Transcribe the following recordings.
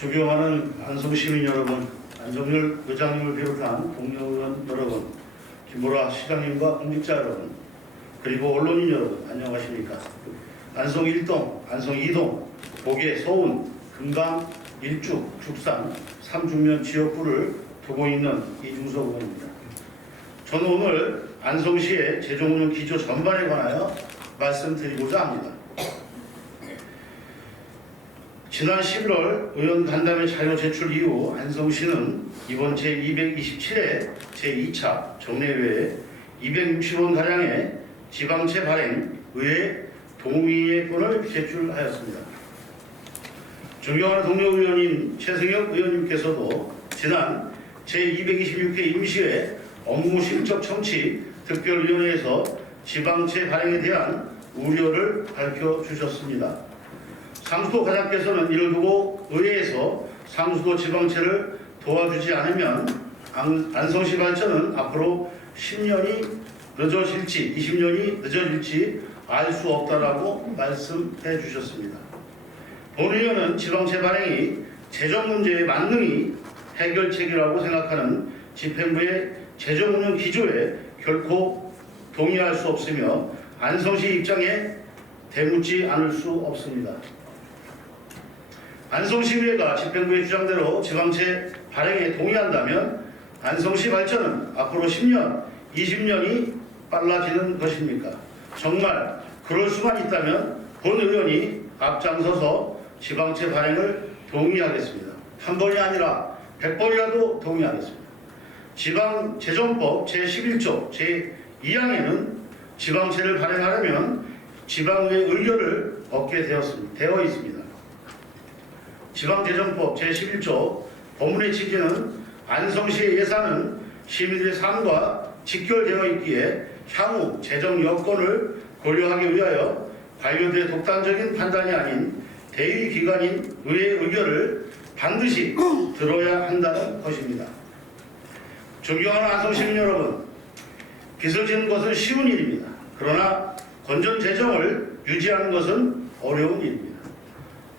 존경하는 안성시민 여러분, 안성열 의장님을 비롯한 동료 의원 여러분, 김보라 시장님과 공직자 여러분, 그리고 언론인 여러분, 안녕하십니까. 안성 1동, 안성 2동, 고개, 서운, 금강, 일죽, 죽산, 삼중면 지역구를 두고 있는 이중석 의원입니다. 저는 오늘 안성시의 재정운영 기조 전반에 관하여 말씀드리고자 합니다. 지난 11월 의원 간담회 자료 제출 이후 안성시는 이번 제227회 제2차 정례회에 260원가량의 지방채 발행 의회 동의회권을 제출하였습니다. 존경하는 동료 의원인 최승혁 의원님께서도 지난 제226회 임시회 업무 실적 청취 특별위원회에서 지방채 발행에 대한 우려를 밝혀주셨습니다. 상수도 과장께서는 이를 두고 의회에서 상수도 지방채를 도와주지 않으면 안성시 발전은 앞으로 10년이 늦어질지 20년이 늦어질지 알 수 없다라고 말씀해 주셨습니다. 본 의원은 지방채 발행이 재정 문제의 만능이 해결책이라고 생각하는 집행부의 재정운영 기조에 결코 동의할 수 없으며 안성시 입장에 대묻지 않을 수 없습니다. 안성시의회가 집행부의 주장대로 지방채 발행에 동의한다면 안성시 발전은 앞으로 10년, 20년이 빨라지는 것입니까? 정말 그럴 수만 있다면 본 의원이 앞장서서 지방채 발행을 동의하겠습니다. 한 번이 아니라 100번이라도 동의하겠습니다. 지방재정법 제11조 제2항에는 지방채를 발행하려면 지방의 의결을 얻게 되어 있습니다. 지방재정법 제11조 법문의 취지는 안성시의 예산은 시민들의 삶과 직결되어 있기에 향후 재정 여건을 고려하기 위하여 관료들의 독단적인 판단이 아닌 대의기관인 의회 의결을 반드시 들어야 한다는 것입니다. 존경하는 안성시민 여러분, 빚을 지는 것은 쉬운 일입니다. 그러나 건전 재정을 유지하는 것은 어려운 일입니다.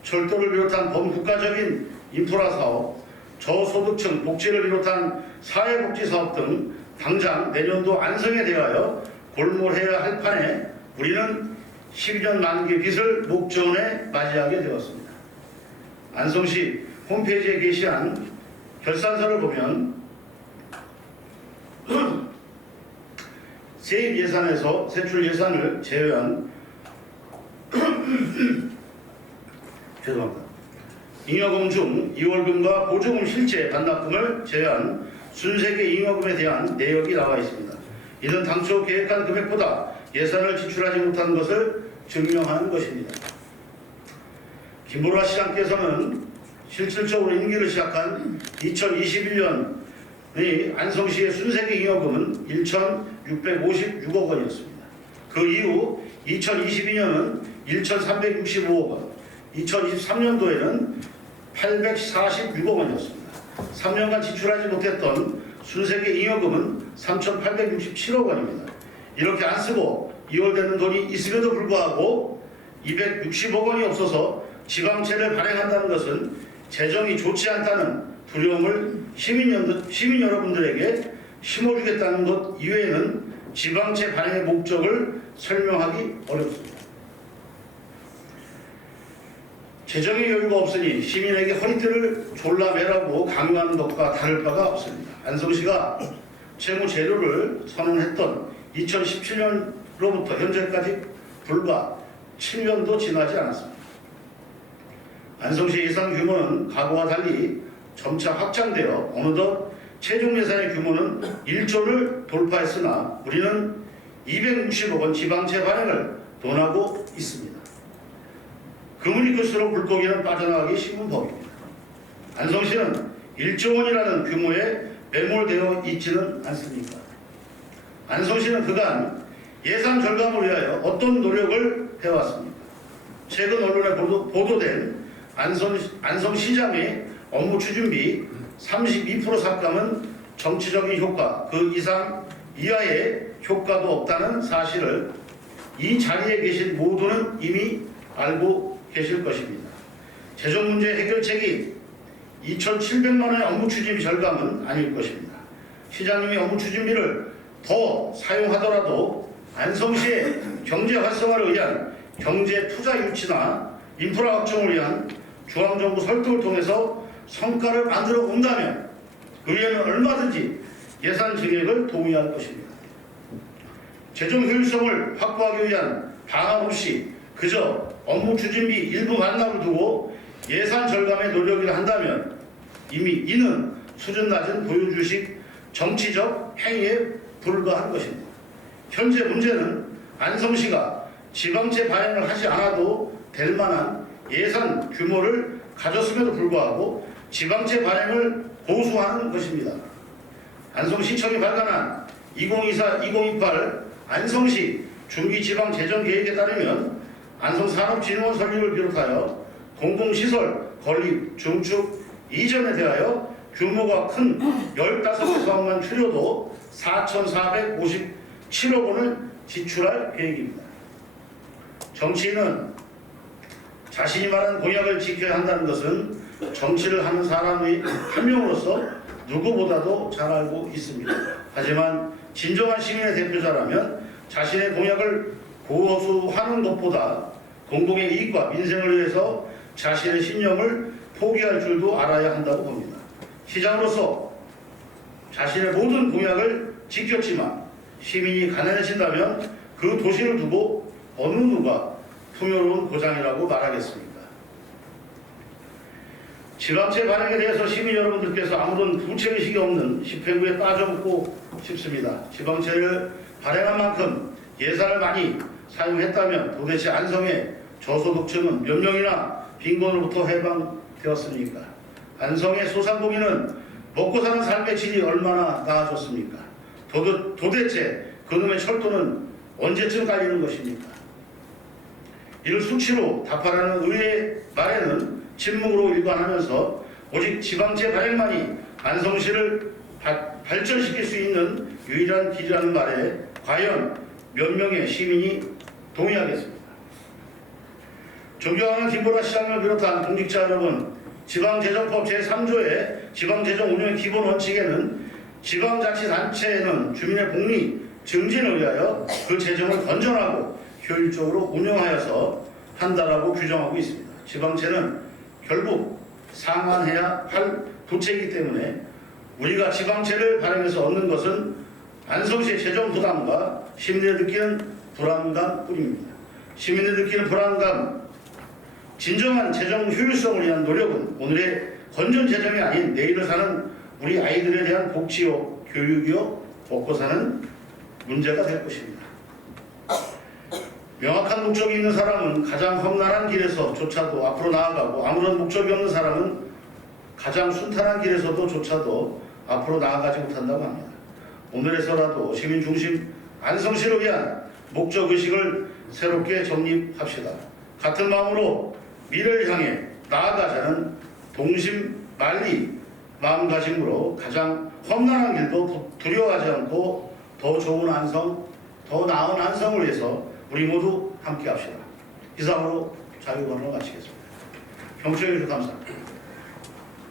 철도를 비롯한 범국가적인 인프라 사업, 저소득층 복지를 비롯한 사회복지 사업 등 당장 내년도 안성에 대하여 골몰해야 할 판에 우리는 12년 만기 빚을 목전에 맞이하게 되었습니다. 안성시 홈페이지에 게시한 결산서를 보면 세입 예산에서 세출 예산을 제외한 죄송합니다. 잉여금 중 2월금과 보조금 실제 반납금을 제외한 순세계 잉여금에 대한 내역이 나와 있습니다. 이는 당초 계획한 금액보다 예산을 지출하지 못한 것을 증명하는 것입니다. 김보라 시장께서는 실질적으로 임기를 시작한 2021년의 안성시의 순세계 잉여금은 1,656억 원이었습니다. 그 이후 2022년은 1,365억 원, 2023년도에는 846억 원이었습니다. 3년간 지출하지 못했던 순세계 잉여금은 3,867억 원입니다. 이렇게 안 쓰고 이월되는 돈이 있음에도 불구하고 260억 원이 없어서 지방채를 발행한다는 것은 재정이 좋지 않다는 두려움을 시민 여러분들에게 심어주겠다는 것 이외에는 지방채 발행의 목적을 설명하기 어렵습니다. 재정의 여유가 없으니 시민에게 허리띠를 졸라매라고 강요하는 것과 다를 바가 없습니다. 안성시가 채무 제로를 선언했던 2017년로부터 현재까지 불과 7년도 지나지 않았습니다. 안성시 예산 규모는 과거와 달리 점차 확장되어 어느덧 최종 예산의 규모는 1조를 돌파했으나 우리는 260억 원 지방채 발행을 논하고 있습니다. 그물이 클수록 물고기는 빠져나가기 쉬운 법입니다. 안성시는 1조 원이라는 규모에 매몰되어 있지는 않습니까? 안성시는 그간 예산 절감을 위하여 어떤 노력을 해왔습니까? 최근 언론에 보도된 안성시장의 업무 추진비 32% 삭감은 정치적인 효과, 그 이상 이하의 효과도 없다는 사실을 이 자리에 계신 모두는 이미 알고 계실 것입니다. 재정 문제 해결책이 2,700만 원의 업무 추진비 절감은 아닐 것입니다. 시장님이 업무 추진비를 더 사용하더라도 안성시의 경제 활성화를 위한 경제 투자 유치나 인프라 확충을 위한 중앙정부 설득을 통해서 성과를 만들어 온다면 의회는 얼마든지 예산 증액을 동의할 것입니다. 재정 효율성을 확보하기 위한 방안 없이 그저 업무 추진비 일부 반납을 두고 예산 절감에 노력을 한다면 이미 이는 수준 낮은 보여주식 정치적 행위에 불과한 것입니다. 현재 문제는 안성시가 지방채 발행을 하지 않아도 될 만한 예산 규모를 가졌음에도 불구하고 지방채 발행을 고수하는 것입니다. 안성시청이 발간한 2024-2028 안성시 중기지방재정계획에 따르면 안성산업진흥원 설립을 비롯하여 공공시설 건립, 중축, 이전에 대하여 규모가 큰 15개 사업만 추려도 4,457억 원을 지출할 계획입니다. 정치인은 자신이 말한 공약을 지켜야 한다는 것은 정치를 하는 사람의 한 명으로서 누구보다도 잘 알고 있습니다. 하지만 진정한 시민의 대표자라면 자신의 공약을 고수하는 것보다 공공의 이익과 민생을 위해서 자신의 신념을 포기할 줄도 알아야 한다고 봅니다. 시장으로서 자신의 모든 공약을 지켰지만 시민이 가난해진다면 그 도시를 두고 어느 누가 풍요로운 고장이라고 말하겠습니까? 지방채 발행에 대해서 시민 여러분들께서 아무런 구체의식이 없는 집행부에 빠져먹고 싶습니다. 지방채를 발행한 만큼 예산을 많이 사용했다면 도대체 안성의 저소득층은 몇 명이나 빈곤으로부터 해방되었습니까? 안성의 소상공인은 먹고 사는 삶의 질이 얼마나 나아졌습니까? 도대체 그놈의 철도는 언제쯤 깔리는 것입니까? 이를 수치로 답하라는 의회의 말에는 침묵으로 일관하면서 오직 지방채 발행만이 안성시를 발전시킬 수 있는 유일한 길이라는 말에 과연 몇 명의 시민이 동의하겠습니까? 존경하는 김보라 시장님을 비롯한 공직자 여러분, 지방재정법 제3조의 지방재정 운영의 기본 원칙에는 지방자치단체는 주민의 복리 증진을 위하여 그 재정을 건전하고 효율적으로 운영하여서 한다라고 규정하고 있습니다. 지방채는 결국 상환해야 할 부채이기 때문에 우리가 지방채를 발행해서 얻는 것은 안성시의 재정 부담과 시민들이 느끼는 불안감뿐입니다. 시민들이 느끼는 불안감, 진정한 재정 효율성을 위한 노력은 오늘의 건전 재정이 아닌 내일을 사는 우리 아이들에 대한 복지요, 교육이요, 먹고 사는 문제가 될 것입니다. 명확한 목적이 있는 사람은 가장 험난한 길에서조차도 앞으로 나아가고 아무런 목적이 없는 사람은 가장 순탄한 길에서도 조차도 앞으로 나아가지 못한다고 합니다. 오늘에서라도 시민 중심 안성시를 위한 목적의식을 새롭게 정립합시다. 같은 마음으로 미래를 향해 나아가자는 동심만리 마음가짐으로 가장 험난한 길도 두려워하지 않고 더 좋은 안성, 더 나은 안성을 위해서 우리 모두 함께 합시다. 이상으로 자유반을 마치겠습니다. 경청해 주셔서 감사합니다.